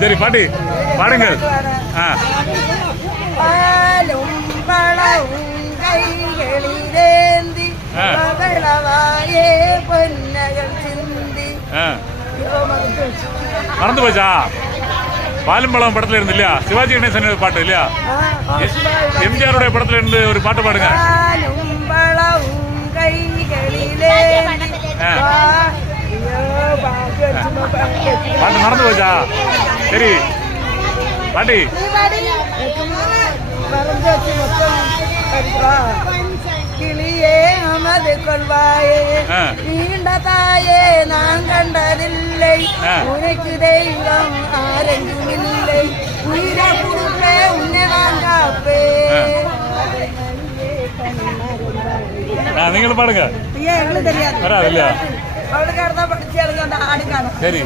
சரி பாட்டி பாடுங்கள். மறந்து போச்சா? பாலும்பழம் படத்துல இருந்து இல்லையா? சிவாஜி கணேசன் பாட்டு இல்லையா? எம்ஜிஆருடைய படத்துல இருந்து ஒரு பாட்டு பாடுங்க. பாட்டு மறந்து போச்சா? சரி பாட்டி கிளியே அமது கொள்வாயே நீண்ட தாயே நான் கண்டதில்லை உனக்கு தெய்வம் ஆரெங்கும் இல்லை உயிரை கொடுப்பே உன்னை நான் காப்பேன். நீங்களும் பாடுங்க. எங்களுக்கு தெரியாது வராது இல்லையா? அவளுக்கு அடுத்த படிச்சு எனக்கு அந்த ஆடுக்கான சரி.